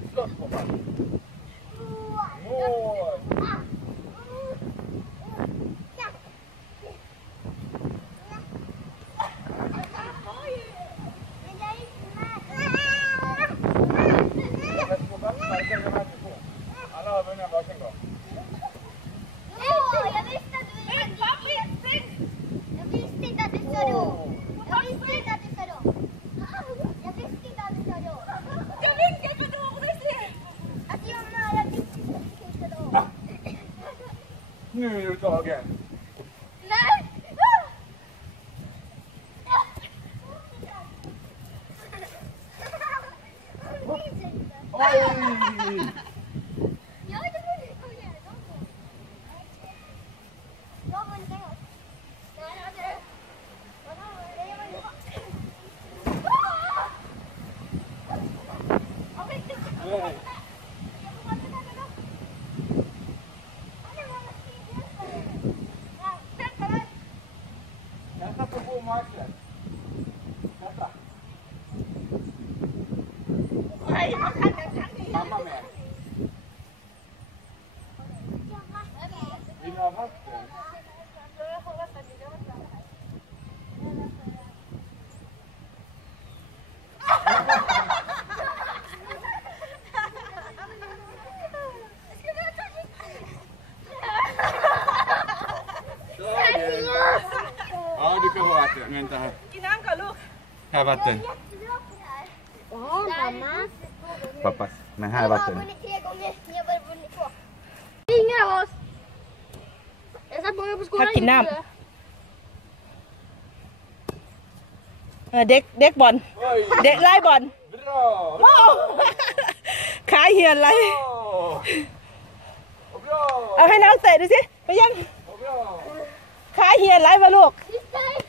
vilket slott pappa. Mål! Alla har vunnit varsin gång. Jag visste att du sa då. Jag visste inte att du sa då. Jag visste inte att du sa då. Jag visste inte att du sa då. Att jag visste inte då. Nu är du tagen. Nej. Oj! Vänta på bomarken. Vänta. Mamma med. Vill du ha vatten? Ja, du kan ha vatten. Vänta här. Här är vatten. Mamma. Pappas. Men här är vatten. Jag har vunnit 3 gånger. Ni har bara vunnit 2. Ingen av oss. Jag satt många på skolan. Harกินน้ำเด็กบอลเด็กไล่บอล Bra! ขาเหียนไร Bra! เอาให้น้องเตะดูสิไปยัง Bra! ขาเหียนไรวะลูก Visst är det?